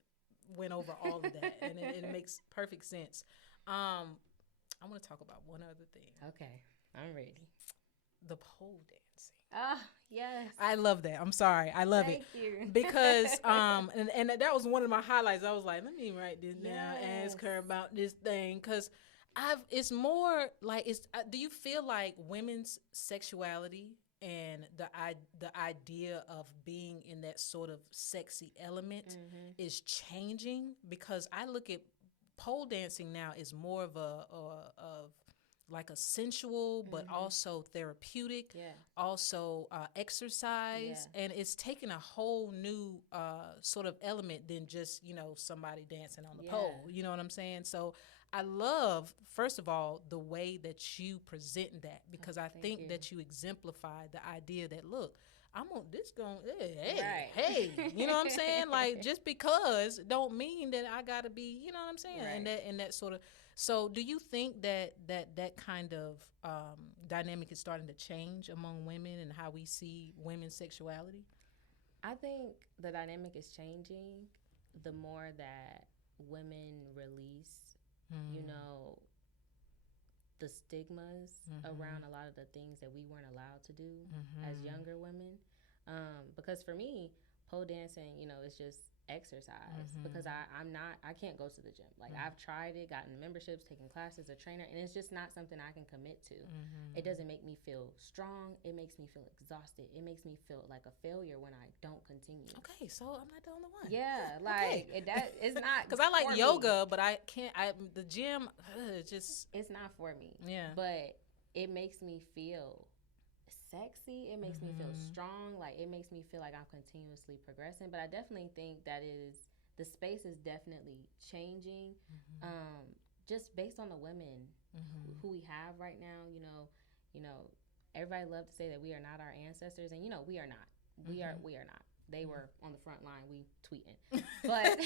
went over all of that, and it makes perfect sense. I want to talk about one other thing. Okay, I'm ready. The pole dancing. Oh, yes. I love that. I'm sorry. I love it. Thank you. Because and that was one of my highlights. I was like, let me write this down, ask her about this thing, because it's more like, do you feel like women's sexuality and the idea of being in that sort of sexy element is changing? Because I look at pole dancing now is more of like a sensual, but also therapeutic, also exercise, and it's taking a whole new sort of element than just, somebody dancing on the pole. You know what I'm saying? So I love, first of all, the way that you present that, because I think that you exemplify the idea that, look, I'm on this going, hey, you know what I'm saying? Like, just because don't mean that I gotta be, you know what I'm saying? Right. And that sort of. So, do you think that kind of dynamic is starting to change among women and how we see women's sexuality? I think the dynamic is changing. the more that women release, you know, the stigmas around a lot of the things that we weren't allowed to do as younger women. Because for me, pole dancing, you know, is just exercise because I can't go to the gym. Like I've tried it, gotten memberships, taken classes, a trainer, and it's just not something I can commit to. It doesn't make me feel strong. It makes me feel exhausted. It makes me feel like a failure when I don't continue. Okay, so I'm not the only one. Yeah, like it's not because I like yoga, but I can't. The gym, it's not for me. Yeah, but it makes me feel sexy. It makes me feel strong. Like it makes me feel like I'm continuously progressing. But I definitely think the space is definitely changing. Just based on the women who we have right now. You know, everybody love to say that we are not our ancestors, and you know we are not. We are not. They were on the front line. We tweeting, but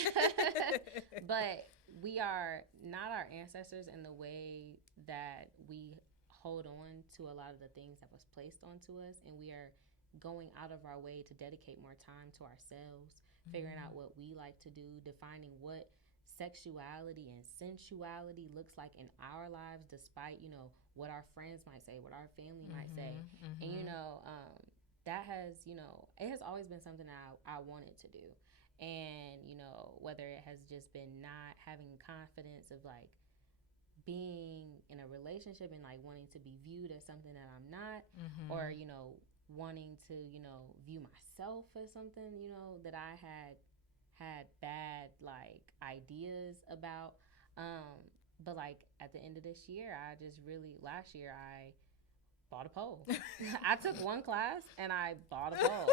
but we are not our ancestors in the way that we hold on to a lot of the things that was placed onto us, and we are going out of our way to dedicate more time to ourselves, figuring out what we like to do, defining what sexuality and sensuality looks like in our lives, despite, you know, what our friends might say, what our family might say. And you know, that has, you know, it has always been something that I wanted to do. And you know, whether it has just been not having confidence of like being in a relationship and like wanting to be viewed as something that I'm not, or you know, wanting to, you know, view myself as something, you know, that I had bad like ideas about. But like at the end of this year, last year I bought a pole. I took one class and I bought a pole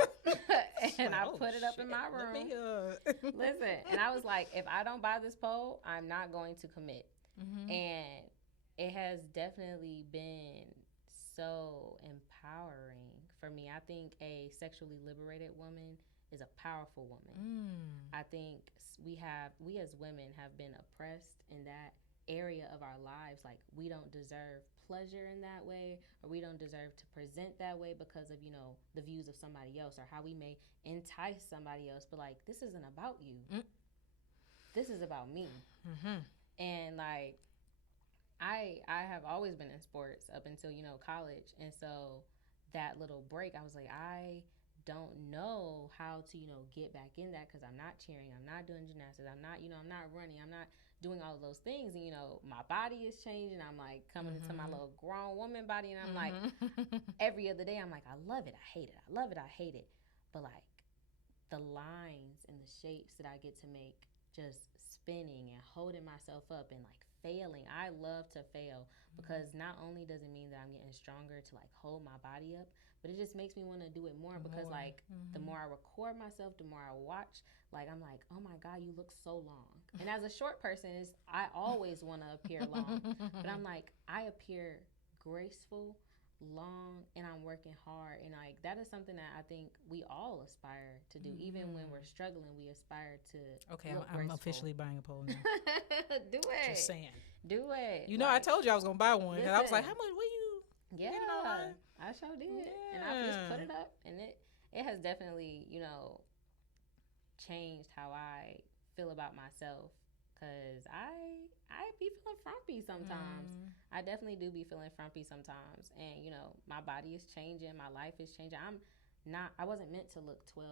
and I put it up in my room. Listen, and I was like, if I don't buy this pole, I'm not going to commit. And it has definitely been so empowering for me. I think a sexually liberated woman is a powerful woman. I think we as women have been oppressed in that area of our lives. Like we don't deserve pleasure in that way, or we don't deserve to present that way because of, you know, the views of somebody else or how we may entice somebody else. But like, this isn't about you. This is about me. And like I have always been in sports up until, you know, college. And so that little break, I was like, I don't know how to, you know, get back in that because I'm not cheering, I'm not doing gymnastics, I'm not, you know, I'm not running, I'm not doing all of those things. And, you know, my body is changing. I'm like coming into my little grown woman body, and I'm like, every other day, I'm like, I love it, I hate it, I love it, I hate it. But like the lines and the shapes that I get to make just spinning and holding myself up and like failing. I love to fail because not only does it mean that I'm getting stronger to like hold my body up, but it just makes me want to do it more because like the more I record myself, the more I watch, like I'm like, oh my God, you look so long. And as a short person, I always want to appear long, but I'm like, I appear graceful, long, and I'm working hard. And like that is something that I think we all aspire to do. Even when we're struggling, we aspire to I'm officially buying a pole now. Do it. Just saying. Do it. You know, like, I told you I was gonna buy one, and I was like, how much will you get it online? I sure did. Yeah. And I just put it up, and it has definitely, you know, changed how I feel about myself. Cause I be feeling frumpy sometimes. I definitely do be feeling frumpy sometimes, and you know, my body is changing, my life is changing. I wasn't meant to look 12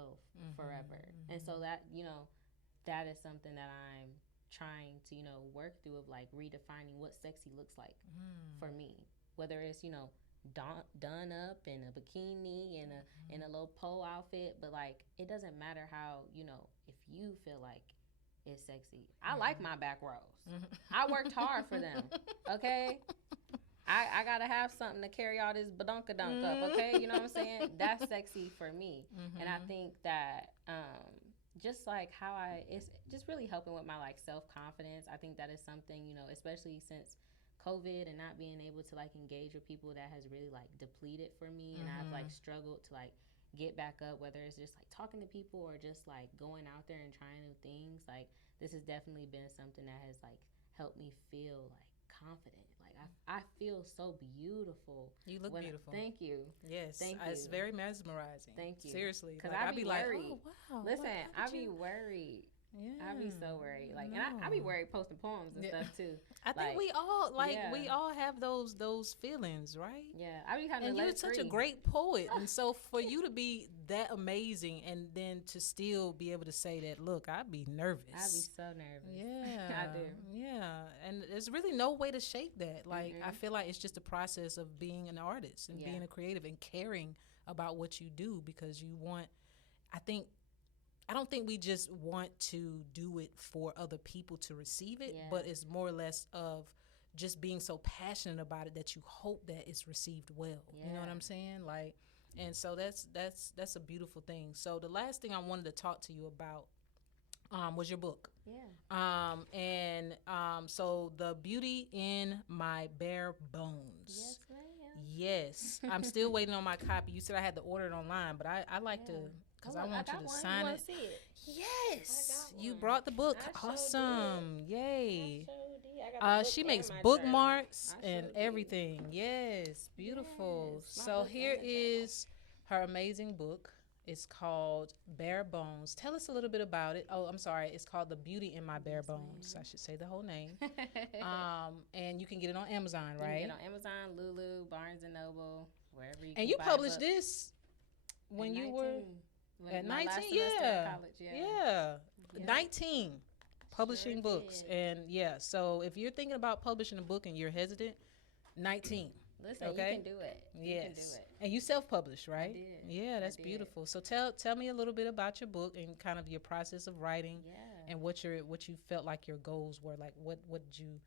forever, and so that, you know, that is something that I'm trying to, you know, work through, of like redefining what sexy looks like for me. Whether it's, you know, done up in a bikini and in a little pole outfit, but like it doesn't matter how, you know, if you feel like it's sexy. I like my back rows. I worked hard for them. Okay, I gotta have something to carry all this badunkadunk up. Okay, you know what I'm saying? That's sexy for me. And I think that just like how it's just really helping with my like self-confidence. I think that is something, you know, especially since COVID and not being able to like engage with people, that has really like depleted for me. And I've like struggled to like get back up, whether it's just like talking to people or just like going out there and trying new things. Like this has definitely been something that has like helped me feel like confident. Like I feel so beautiful. You look beautiful. Thank you. Yes, thank you. It's very mesmerizing. Thank you. Seriously, because like, I'd be like, worried. oh wow. Listen, I'd be worried Yeah. I'd be so worried. Like, and I be worried posting poems and stuff too. I think we all we all have those feelings, right? Yeah, I be having. And you're such a great poet, and so for you to be that amazing, and then to still be able to say that, look, I'd be nervous. I'd be so nervous. Yeah, I do. Yeah, and there's really no way to shake that. Like, I feel like it's just a process of being an artist and being a creative and caring about what you do, because you want. I don't think we just want to do it for other people to receive it, but it's more or less of just being so passionate about it that you hope that it's received well. You know what I'm saying? Like, and so that's a beautiful thing. So the last thing I wanted to talk to you about was your book. Yeah. So The Beauty in My Bare Bones. Yes, ma'am. Yes. I'm still waiting on my copy. You said I had to order it online, but I like to. Because I want you to sign it. See it. Yes, you brought the book. Awesome. Yay. She makes my bookmarks and everything. Yes, beautiful. Yes, so here is her amazing book. It's called Bare Bones. Tell us a little bit about it. Oh, I'm sorry. It's called The Beauty in My Bare Bones. I should say the whole name. And you can get it on Amazon, right? You can get it on Amazon, Lulu, Barnes and Noble, wherever you can. And you buy published books. this when you were at 19, last semester of college, 19 publishing books. And so if you're thinking about publishing a book and you're hesitant, 19. Listen, okay? You can do it. Yes. You can do it. And you self-published, right? I did. Yeah, that's beautiful. So tell me a little bit about your book and kind of your process of writing and what you felt like your goals were. Like what did you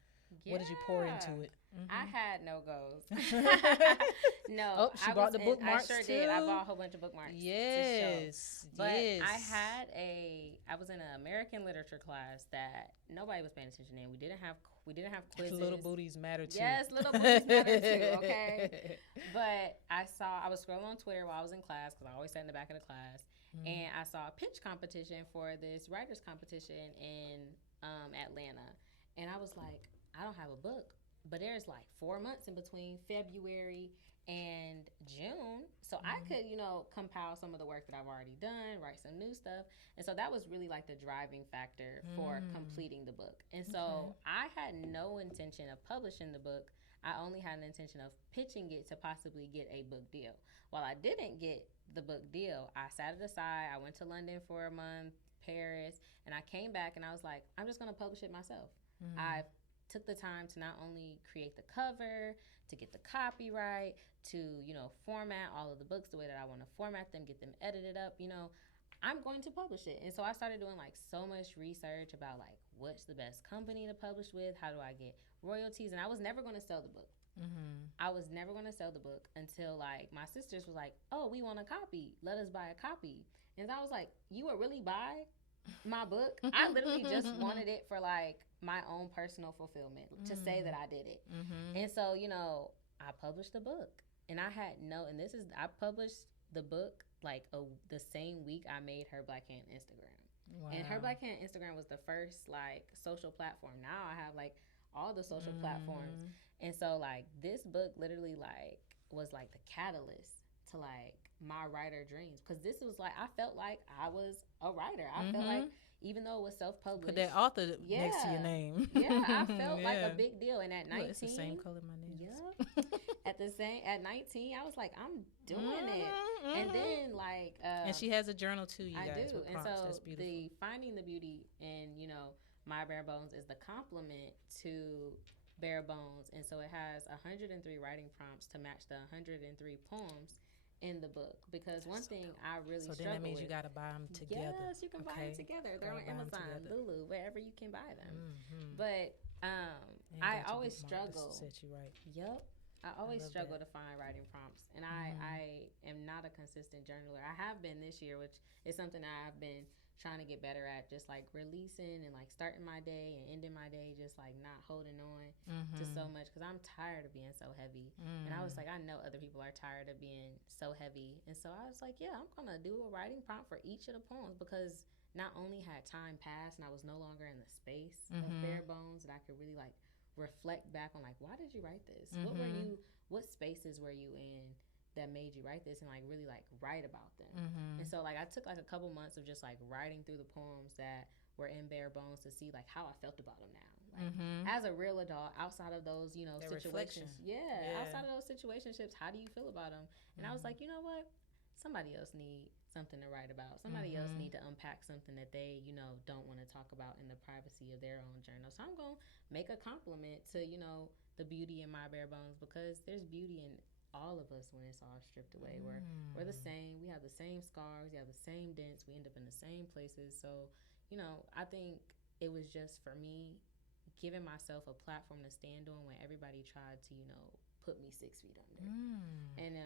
pour into it? I had no goals. No. Oh, she bought the bookmarks too. I sure too. did. I bought a whole bunch of bookmarks. Yes. But I was in an American literature class that nobody was paying attention in. We didn't have quizzes. Little booties matter too. Yes, little booties matter too, okay? But I was scrolling on Twitter while I was in class, because I always sat in the back of the class, and I saw a pitch competition for this writers competition in Atlanta. And I was like, I don't have a book, but there's like 4 months in between February and June, so I could, compile some of the work that I've already done, write some new stuff. And so that was really like the driving factor for completing the book. And so I had no intention of publishing the book. I only had an intention of pitching it to possibly get a book deal. While I didn't get the book deal, I sat it aside. I went to London for a month, Paris, and I came back and I was like, I'm just going to publish it myself. I took the time to not only create the cover, to get the copyright, to, format all of the books the way that I want to format them, get them edited up, I'm going to publish it. And so I started doing like so much research about like what's the best company to publish with, how do I get royalties, and I was never going to sell the book. I was never going to sell the book until like my sisters was like, oh, we want a copy, let us buy a copy. And I was like, you would really buy my book? I literally just wanted it for like my own personal fulfillment, to say that I did it. And so, I published the book, and I published the book like the same week I made Her Black Hand Instagram. Wow. And Her Black Hand Instagram was the first like social platform. Now I have like all the social platforms. And so like this book literally like was like the catalyst to like my writer dreams, because this was like I felt like I was a writer. I felt like, even though it was self-published, put that author next to your name. I felt like a big deal. And at 19, it's the same color my name. At 19, I was like, I'm doing it. And then like, and she has a journal too. You guys, I do. with and prompts. so That's beautiful. the finding the beauty in My Bare Bones is the complement to Bare Bones, and so it has 103 writing prompts to match the 103 poems in the book. Because one thing I really struggle with. So then that means you got to buy them together. Yes, you can buy them together. They're on Amazon, Lulu, wherever you can buy them. But I always struggle. Set you right. Yep. I always struggle to find writing prompts. And I am not a consistent journaler. I have been this year, which is something I've been trying to get better at, just like releasing and like starting my day and ending my day, just like not holding on to so much, because I'm tired of being so heavy. And I was like, I know other people are tired of being so heavy. And so I was like, yeah, I'm gonna do a writing prompt for each of the poems, because not only had time passed and I was no longer in the space of Bare Bones, that I could really like reflect back on like, why did you write this? What spaces were you in that made you write this, and like really like write about them. And so like I took like a couple months of just like writing through the poems that were in bare bones to see like how I felt about them now. Like, as a real adult, outside of those, you know, situations, outside of those situationships, how do you feel about them? And I was like, you know what? Somebody else need something to write about. Somebody else need to unpack something that they, you know, don't want to talk about in the privacy of their own journal. So I'm going to make a compliment to, you know, the beauty in my bare bones, because there's beauty in all of us when it's all stripped away. We're the same. We have the same scars. We have the same dents. We end up in the same places. So, you know, I think it was just for me giving myself a platform to stand on when everybody tried to, you know, put me 6 feet under. And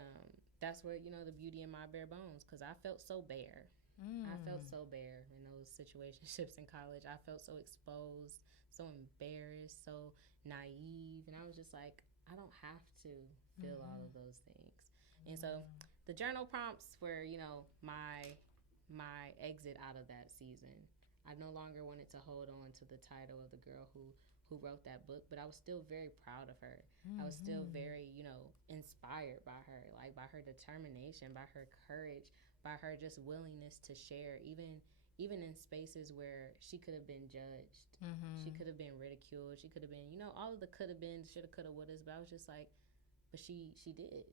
that's where, you know, the beauty in my bare bones, because I felt so bare. I felt so bare in those situationships in college. I felt so exposed, so embarrassed, so naive. And I was just like, I don't have to feel all of those things. And so the journal prompts were, you know, my exit out of that season. I no longer wanted to hold on to the title of the girl who wrote that book, but I was still very proud of her. I was still very, you know, inspired by her, like by her determination, by her courage, by her just willingness to share, even in spaces where she could have been judged. She could have been ridiculed. She could have been, you know, all of the could have been, should have, could have, would have, but I was just like, but she did.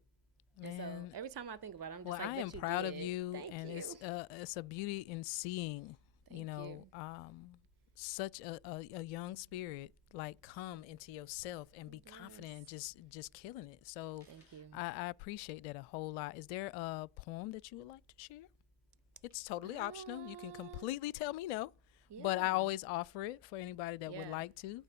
And so every time I think about it, I'm just like, I am proud of you. Thank and you. It's a beauty in seeing, you know, such a young spirit like come into yourself and be confident and just killing it. So thank you. I appreciate that a whole lot. Is there a poem that you would like to share? It's totally optional. You can completely tell me no, but I always offer it for anybody that would like to.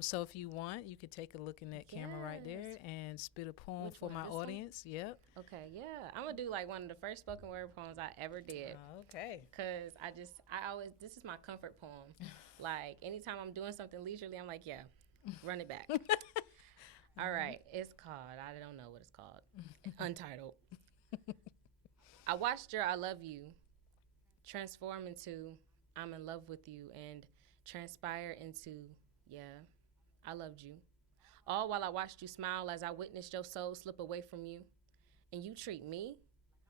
So if you want, you could take a look in that camera right there and spit a poem for my audience. Yep. Okay, yeah. I'm going to do like one of the first spoken word poems I ever did. Okay. Because I always, this is my comfort poem. Like anytime I'm doing something leisurely, I'm like, yeah, run it back. All right. It's called, I don't know what it's called. Untitled. I watched your I love you transform into I'm in love with you and transpire into yeah, I loved you. All while I watched you smile as I witnessed your soul slip away from you. And you treat me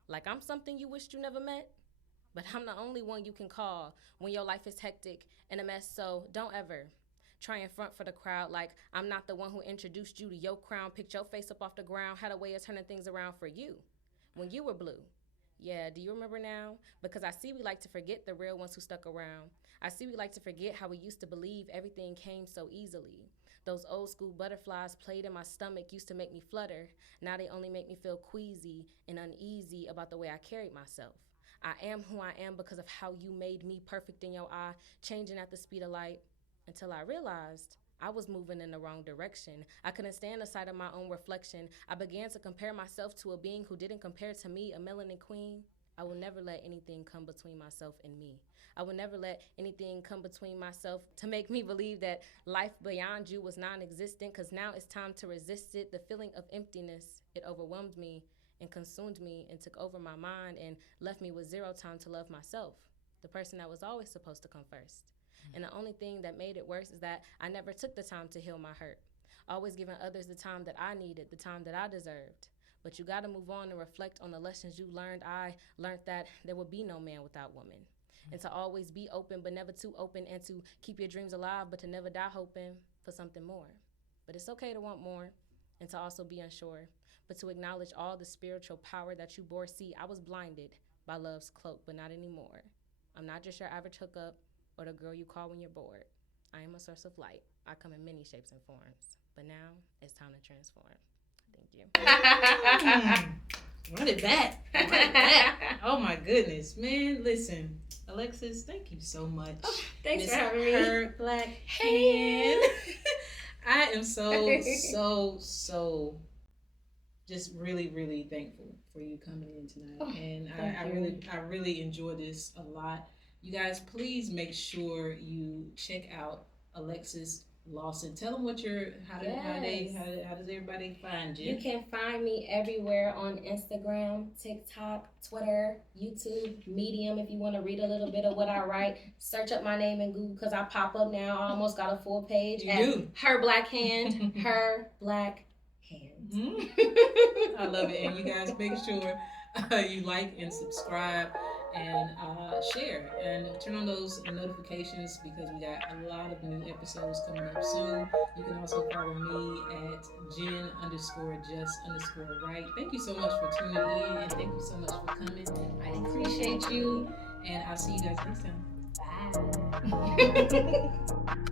like I'm something you wished you never met. But I'm the only one you can call when your life is hectic and a mess. So don't ever try and front for the crowd like I'm not the one who introduced you to your crown, picked your face up off the ground, had a way of turning things around for you when you were blue. Yeah, do you remember now? Because I see we like to forget the real ones who stuck around. I see we like to forget how we used to believe everything came so easily. Those old school butterflies played in my stomach used to make me flutter. Now they only make me feel queasy and uneasy about the way I carried myself. I am who I am because of how you made me perfect in your eye, changing at the speed of light, until I realized I was moving in the wrong direction. I couldn't stand the sight of my own reflection. I began to compare myself to a being who didn't compare to me, a melanin queen. I will never let anything come between myself and me. I will never let anything come between myself to make me believe that life beyond you was non-existent, because now it's time to resist it. The feeling of emptiness, it overwhelmed me and consumed me and took over my mind and left me with zero time to love myself, the person that was always supposed to come first. And the only thing that made it worse is that I never took the time to heal my hurt, always giving others the time that I needed, the time that I deserved. But you gotta move on and reflect on the lessons you learned. I learned that there would be no man without woman. And to always be open, but never too open, and to keep your dreams alive, but to never die hoping for something more. But it's okay to want more and to also be unsure, but to acknowledge all the spiritual power that you bore. See, I was blinded by love's cloak, but not anymore. I'm not just your average hookup or the girl you call when you're bored. I am a source of light. I come in many shapes and forms, but now it's time to transform. Thank you. Run it back. Run it back. Oh my goodness, man. Listen, Alexis, thank you so much. Oh, thanks for having me. Her black hand. I am so just really, really thankful for you coming in tonight. Oh, and I really enjoy this a lot. You guys, please make sure you check out Alexis Lawson. Tell them how does everybody find you? You can find me everywhere on Instagram, TikTok, Twitter, YouTube, Medium. If you want to read a little bit of what I write, search up my name in Google because I pop up now. I almost got a full page. You do. Her Black Hand. Her Black Hand. I love it. And you guys make sure you like and subscribe and share and turn on those notifications because we got a lot of new episodes coming up soon. You can also follow me at Jen_just_right. Thank you so much for tuning in and thank you so much for coming. I appreciate you and I'll see you guys next time. Bye.